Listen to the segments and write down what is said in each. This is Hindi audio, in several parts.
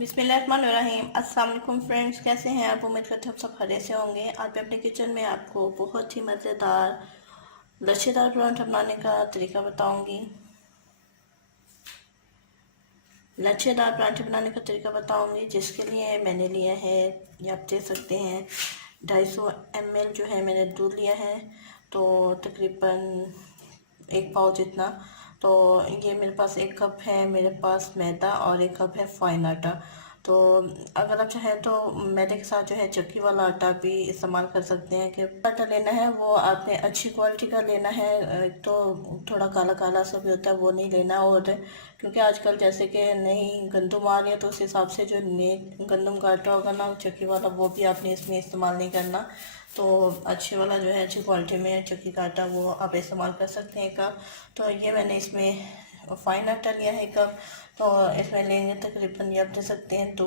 बिस्मिल्लाहिर्रहमानिर्रहीम। अस्सलाम वालेकुम फ्रेंड्स, कैसे हैं आप? उम्मीद करते हैं आप सब खैरियत से होंगे। आज मैं अपने किचन में आपको बहुत ही मज़ेदार लच्छेदार पराठा बनाने का तरीका बताऊंगी। लच्छेदार पराठे बनाने का तरीका बताऊंगी, जिसके लिए मैंने लिया है, ये आप देख सकते हैं, 250 ml जो है मैंने दूध लिया है, तो तकरीबन 1 पाव जितना। तो ये मेरे पास 1 कप है मेरे पास मैदा और 1 कप है फाइन आटा। तो अगर आप चाहें तो मैदे के साथ जो है चक्की वाला आटा भी इस्तेमाल कर सकते हैं। कि आटा लेना है वो आपने अच्छी क्वालिटी का लेना है, तो थोड़ा काला काला सा भी होता है वो नहीं लेना। और क्योंकि आजकल जैसे कि नई गंदम आ रही है, तो उस हिसाब से जो नई गंदम का आटा होगा ना चक्की वाला, वो भी आपने इसमें इस्तेमाल नहीं करना। तो अच्छे वाला जो है अच्छी क्वालिटी में चक्की का आटा वो आप इस्तेमाल कर सकते हैं 1 कप। तो ये मैंने इसमें फाइन आटा लिया है 1 कप। तो इसमें लेंगे तकरीबन, ये आप दे सकते हैं 2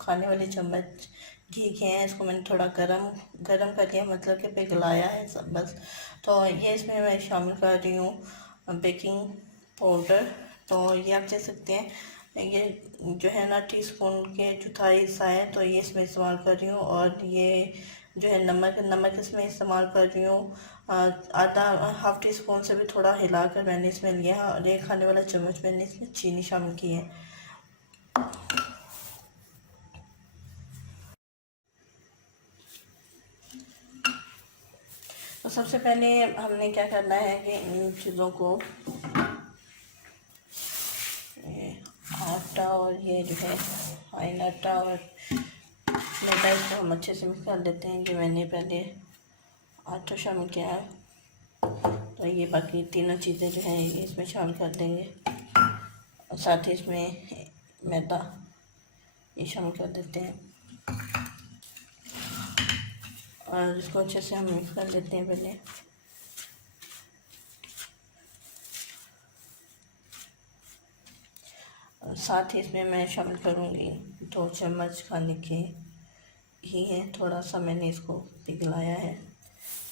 खाने वाले चम्मच घी के हैं। इसको मैंने थोड़ा गरम गरम कर लिया, मतलब कि पिघलाया है सब बस। तो ये इसमें मैं शामिल कर रही हूँ बेकिंग पाउडर। तो ये आप दे सकते हैं, ये जो है ना टीस्पून के चौथाई हिस्सा है, तो ये इसमें इस्तेमाल कर रही हूँ। और ये जो है नमक इसमें इस्तेमाल कर रही हूँ आधा हाफ टी स्पून से भी थोड़ा हिलाकर मैंने इसमें लिया है। और 1 खाने वाला चम्मच मैंने इसमें चीनी शामिल की है। तो सबसे पहले हमने क्या करना है कि इन चीज़ों को, आटा और ये जो है फाइन आटा और मैदा, इसको हम अच्छे से मिक्स कर लेते हैं। कि मैंने पहले आटा शामिल किया है, तो ये बाकी तीनों चीज़ें जो हैं ये इसमें शामिल कर देंगे। और साथ ही इसमें मैदा ये शामिल कर देते हैं और इसको अच्छे से हम मिक्स कर लेते हैं पहले। और साथ ही इसमें मैं शामिल करूँगी 2 चम्मच खाने के घी है। थोड़ा सा मैंने इसको पिघलाया है,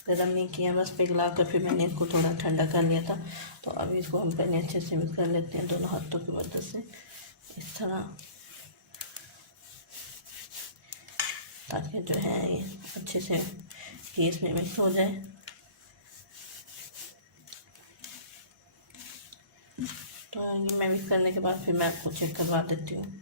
गरम नहीं किया, बस पिघला कर फिर मैंने इसको थोड़ा ठंडा कर लिया था। तो अभी इसको हम पहले अच्छे से मिक्स कर लेते हैं दोनों हाथों की मदद से, इस तरह, ताकि जो है ये अच्छे से घी इसमें मिक्स हो जाए। तो ये मैं मिक्स करने के बाद फिर मैं आपको चेक करवा देती हूँ।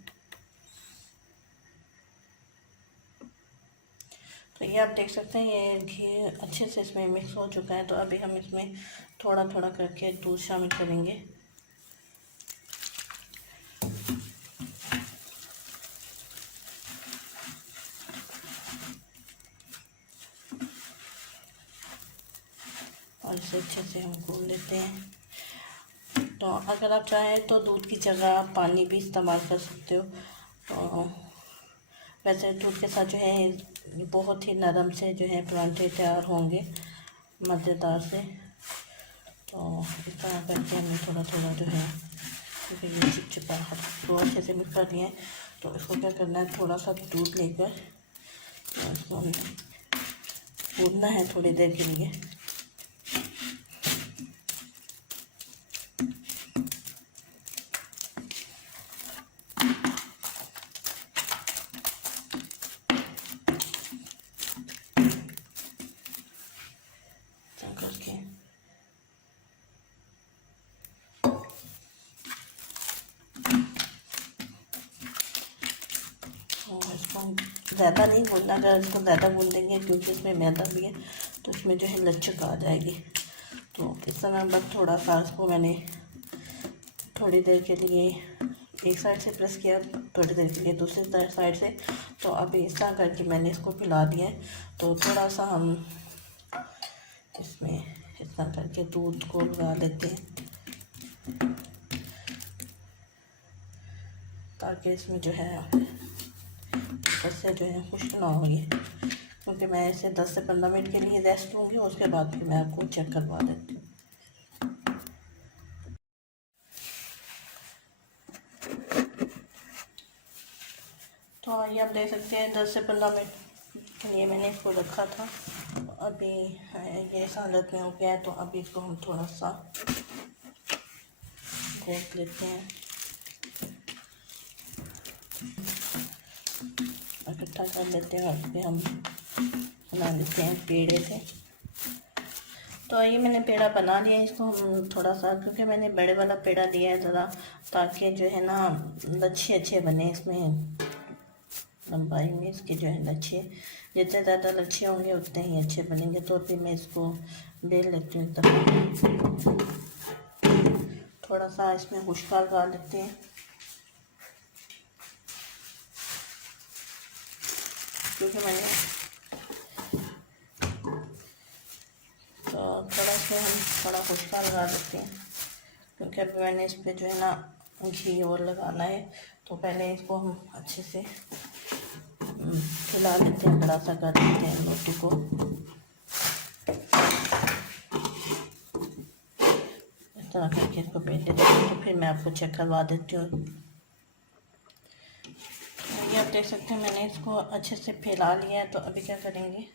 तो ये आप देख सकते हैं ये घी अच्छे से इसमें मिक्स हो चुका है। तो अभी हम इसमें थोड़ा थोड़ा करके दूध शामिल करेंगे। और इसे अच्छे से हम घोल लेते हैं। तो अगर आप चाहें तो दूध की जगह आप पानी भी इस्तेमाल कर सकते हो। तो वैसे दूध के साथ जो है बहुत ही नरम से जो है परांठे तैयार होंगे, मज़ेदार से। तो इस तरह करके हमने थोड़ा थोड़ा जो है, क्योंकि ये चिपचिपा तो अच्छे से मिक्स कर लिया है। तो इसको क्या करना है, थोड़ा सा दूध लेकर इसको हमें भूनना है थोड़ी देर के लिए। करके इसको ज़्यादा नहीं भूनना। अगर इसको ज़्यादा भून देंगे, क्योंकि इसमें मैदा भी है, तो इसमें जो है लचक आ जाएगी। तो इस समय बस थोड़ा सा इसको मैंने थोड़ी देर के लिए एक साइड से प्रेस किया, थोड़ी देर के लिए दूसरी साइड से। तो अभी इस तरह करके मैंने इसको फैला दिया है। तो थोड़ा सा हम इसमें इस तरह करके दूध को लगा लेते हैं, ताकि इसमें जो है ऊपर से जो है खुश्क ना हो ये। क्योंकि मैं इसे 10 से 15 मिनट के लिए रेस्ट दूँगी, उसके बाद फिर मैं आपको चेक करवा देती हूँ। तो ये आप देख सकते हैं 10 से 15 मिनट के लिए मैंने इसको रखा था। तो अभी ये इस हालत में हो गया है। तो अभी इसको हम थोड़ा सा देख लेते हैं। इकट्ठा कर लेते हैं और फिर हम बना लेते हैं पेड़े से। तो ये मैंने पेड़ा बना लिया है। इसको हम थोड़ा सा, क्योंकि मैंने बड़े वाला पेड़ा लिया है ज़रा, ताकि जो है ना लच्छे अच्छे बने इसमें, लंबाई में इसके जो है लच्छे, जितने ज़्यादा लच्छे होंगे उतने ही अच्छे बनेंगे। तो फिर मैं इसको बेल लेती हूँ इस तरह। थोड़ा सा इसमें खुशका लगा लेते हैं, क्योंकि मैंने तो थोड़ा इसमें हम थोड़ा खुशका लगा देते हैं, क्योंकि अभी मैंने इस पर जो है ना घी और लगाना है। तो पहले इसको हम अच्छे से फैला लेते हैं, बड़ा सा कर देते हैं रोटी को। इस तरह करके इसको बेल देते हैं। तो फिर मैं आपको चेक करवा देती हूँ। ये आप देख सकते हैं मैंने इसको अच्छे से फैला लिया है। तो अभी क्या करेंगे,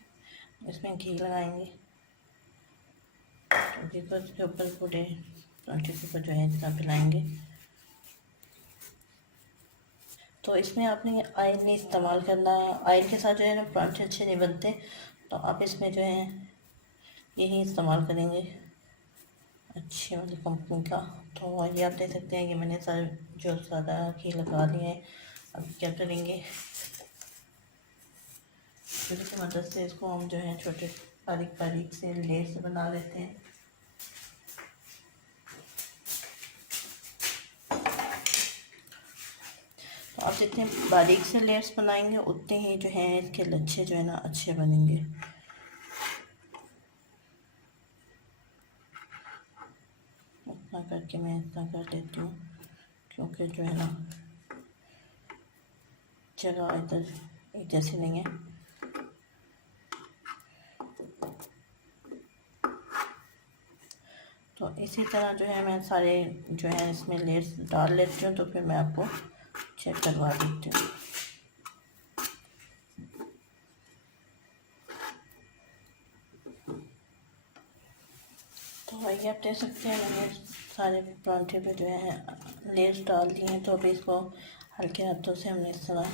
इसमें घी लगाएंगे, तो घी को इसके ऊपर पूरे पराठे के ऊपर जो है इतना फैलाएंगे। तो इसमें आपने ऑयल नहीं इस्तेमाल करना, ऑयल के साथ जो है ना पराठे अच्छे नहीं बनते। तो आप इसमें जो है यही इस्तेमाल करेंगे, अच्छी वाली कंपनी का। तो ये आप देख सकते हैं कि मैंने जो ज़्यादा घी लगा लिया है। अब क्या करेंगे, छुरी की मदद से इसको हम जो है छोटे बारीक बारीक से लेस बना लेते हैं। तो आप जितने बारीक से लेयर्स बनाएंगे उतने ही जो है इसके लच्छे जो है ना अच्छे बनेंगे। इतना करके मैं इतना कर लेती हूँ, क्योंकि जो है ना जगह इधर एक जैसी नहीं है। तो इसी तरह जो है मैं सारे जो है इसमें लेयर्स डाल लेती हूँ। तो फिर मैं आपको चेक करवा देती हूँ। तो वही आप देख सकते हैं मैंने सारे परांठे पे जो है लेयर्स डाल दिए हैं। तो अभी इसको हल्के हाथों से हमने इस तरह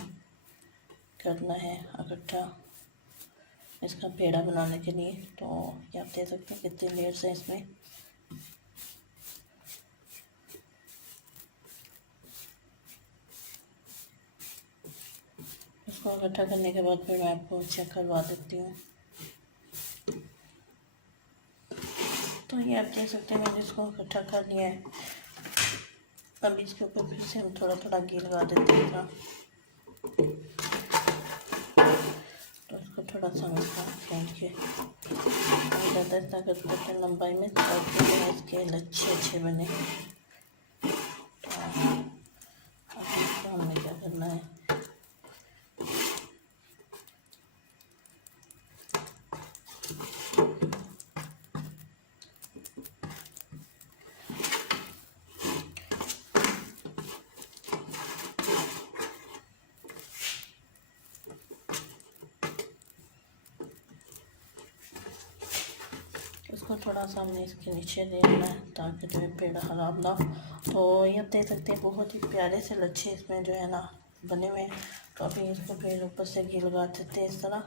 करना है इकट्ठा, इसका पेड़ा बनाने के लिए। तो ये आप देख सकते हैं कितने लेयर्स हैं इसमें। इसको इकट्ठा करने के बाद फिर मैं आपको चेक करवा देती हूँ। तो ये आप देख सकते हैं मैंने इसको इकट्ठा कर लिया है। अब इसके ऊपर फिर से हम थोड़ा थोड़ा घी लगा देते हैं। तो इसको थोड़ा सा हम इसका फेंट के ज़्यादा इतना करते हैं लंबाई में, ताकि इसके लच्छे अच्छे बने। तो अब इसको हमें क्या करना है, इसको थोड़ा सा हमने इसके नीचे दे देना है, ताकि जो है पेड़ा ख़राब ना हो। तो ये आप देख सकते हैं बहुत ही प्यारे से लच्छे इसमें जो है ना बने हुए हैं। तो अभी इसको फिर ऊपर से घी लगा देते हैं इस तरह,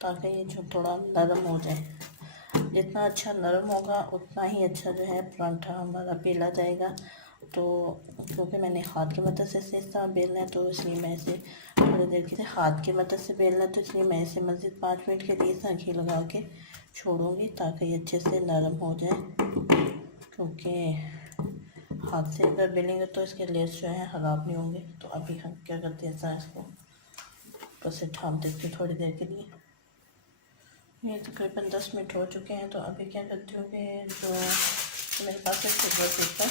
ताकि ये जो थोड़ा नरम हो जाए। जितना अच्छा नरम होगा उतना ही अच्छा जो है परांठा हमारा बेला जाएगा। तो क्योंकि मैंने हाथ की मदद से इस तरह बेलना है, तो इसलिए मैं इसे थोड़ी देर के लिए हाथ की मदद से बेलना है। तो इसलिए मैं इसे मज़ीद 5 मिनट के लिए इस तरह घी लगा के छोड़ूंगी, ताकि ये अच्छे से नरम हो जाए। क्योंकि हाथ से अगर बेलेंगे तो इसके लेयर्स जो हैं ख़राब नहीं होंगे। तो अभी हम क्या करते हैं, ऐसा इसको ऊपर से ढाँप देते हैं थोड़ी देर के लिए। ये तकरीबन 10 मिनट हो चुके हैं। तो अभी क्या करती हूँ कि जो मेरे पास है सिल्वर पेपर,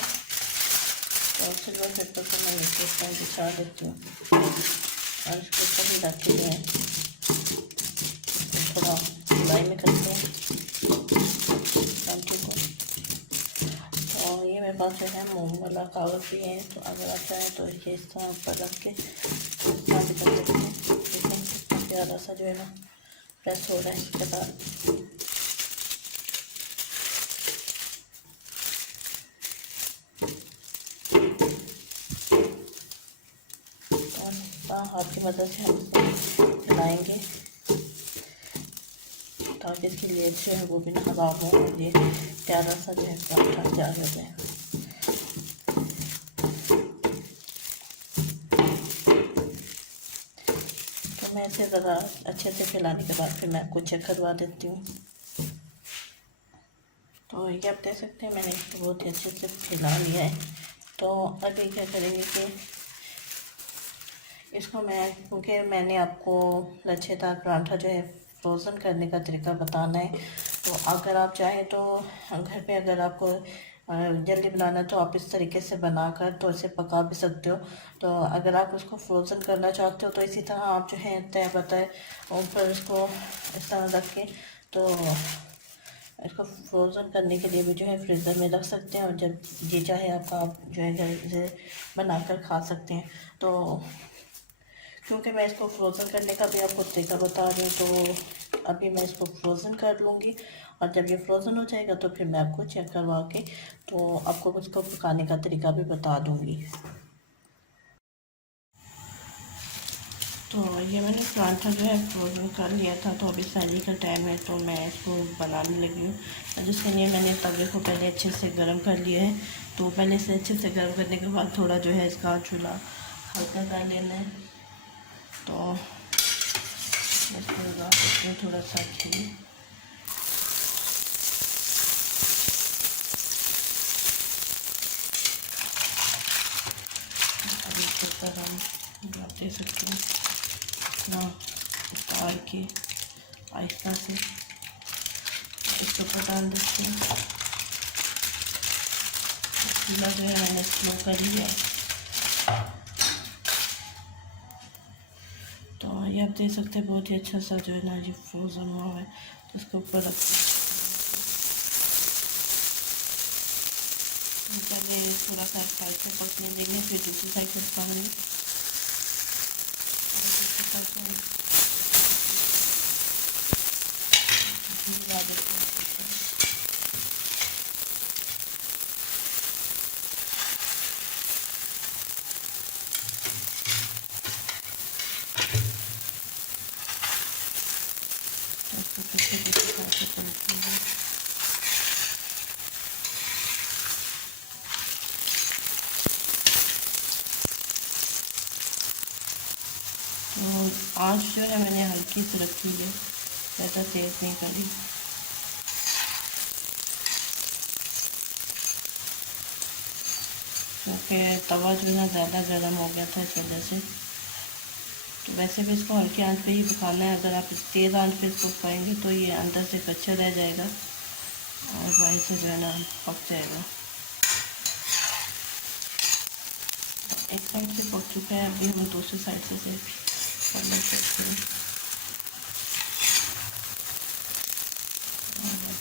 तो सिल्वर पेपर को मैं नीचे इस तरह बिछा देती हूँ और इसको सही रख के जो है तो थोड़ा सिलाई में करते हैं परांठे को। तो ये मेरे पास जो है मोम वाला कागज़ भी है, तो अगर आप चाहें तो ये इस तरह ऊपर रख के इस तरह भी कर सकते हैं। लेकिन कितना प्यारा सा जो है ना प्रेस हो रहा है इसके बाद। और हाथ की मदद से हम इसको हिलाएंगे ताकि इसकी लेयर जो है वो भी खराब हो और ये प्यारा सा जो है पराठा तैयार हो जाए। तो मैं इसे ज़रा अच्छे से फैलाने के बाद फिर मैं आपको चेक करवा देती हूँ। तो ये आप देख सकते हैं मैंने इसको बहुत ही अच्छे से फैला लिया है। तो अभी क्या करेंगे कि इसको क्योंकि मैंने आपको लच्छेदार पराठा जो है फ्रोज़न करने का तरीका बताना है, तो अगर आप चाहें तो घर पे अगर आपको जल्दी बनाना है तो आप इस तरीके से बनाकर तो इसे पका भी सकते हो। तो अगर आप उसको फ्रोज़न करना चाहते हो तो इसी तरह आप जो है तय बताए ऊपर इसको इस तरह रख के तो इसको फ्रोज़न करने के लिए भी जो है फ्रीज़र में रख सकते हैं और जब जी चाहे आपका आप जो है घर से बनाकर खा सकते हैं। तो क्योंकि मैं इसको फ्रोज़न करने का भी आपको तरीका बता रही हूँ तो अभी मैं इसको फ्रोज़न कर लूँगी और जब ये फ्रोज़न हो जाएगा तो फिर मैं आपको चेक करवा के तो आपको उसको पकाने का तरीका भी बता दूँगी। तो ये मैंने पराठा जो है फ्रोज़न कर लिया था, तो अभी सर्दी का टाइम है तो मैं इसको बनाने लगी हूँ। जिसके लिए मैंने तवे को पहले अच्छे से गर्म कर लिया है। तो पहले से अच्छे से गर्म करने के बाद थोड़ा जो है इसका चूल्हा हल्का कर लेना है। तो इसको लगा देते हैं थोड़ा सा घी। अभी इसके ऊपर हम आप दे सकते हैं ना उतार के आहिस्ता से इसके ऊपर डाल देते हैं। चूल्हा जो है मैंने स्लो कर लिया है। तो ये आप देख सकते हैं बहुत ही अच्छा सा जो है ना ये फ्रोज़न हुआ है। तो इसके ऊपर रखते हैं पहले थोड़ा सा साइड से पकने देंगे, फिर दूसरी साइड से पकाएंगे। तो आँच जो है मैंने हल्की सी रखी है, ज़्यादा तेज़ नहीं करी। क्योंकि तवा जो है ना ज़्यादा गर्म हो गया था इस वजह से। तो वैसे भी इसको हल्की आंच पे ही पकाना है। अगर आप तेज़ आंच पे इसको पकाएंगे तो ये अंदर से कच्चा रह जाएगा और बाहर से जो है ना पक जाएगा। एक साइड से पक चुका है, अभी हम दूसरी साइड से पलट सकते हैं।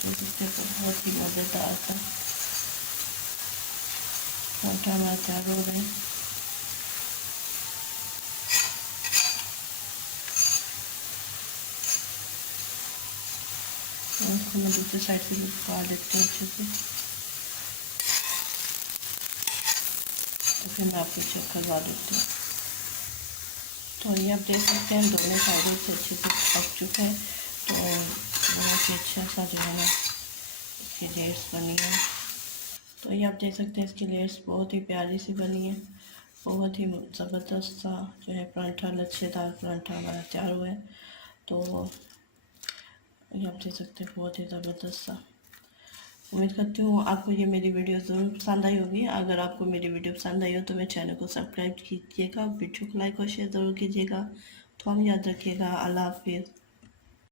देख सकते हैं बहुत ही मज़ेदार था पराठा हमारा तैयार हो रहा है। इसको मैं दूसरी साइड से भी पका देती हूँ अच्छे से, तो फिर मैं आपको चेक करवा देती हूँ। तो ये आप देख सकते हैं दोनों साइडों से अच्छे से पक चुका है। तो बहुत ही अच्छा सा जो है ना इसकी लेयर्स बनी है। तो ये आप देख सकते हैं इसकी लेयर्स बहुत ही प्यारी सी बनी है। बहुत ही ज़बरदस्त सा जो है पराठा, लच्छेदार पराठा हमारा तैयार हुआ है। तो ये आप देख सकते हैं बहुत ही ज़बरदस्त सा। उम्मीद करती हूँ आपको ये मेरी वीडियो ज़रूर पसंद आई होगी। अगर आपको मेरी वीडियो पसंद आई हो तो मेरे चैनल को सब्सक्राइब कीजिएगा, वीडियो को लाइक और शेयर ज़रूर कीजिएगा। तो हम याद रखिएगा। अल्लाह हाफिज़।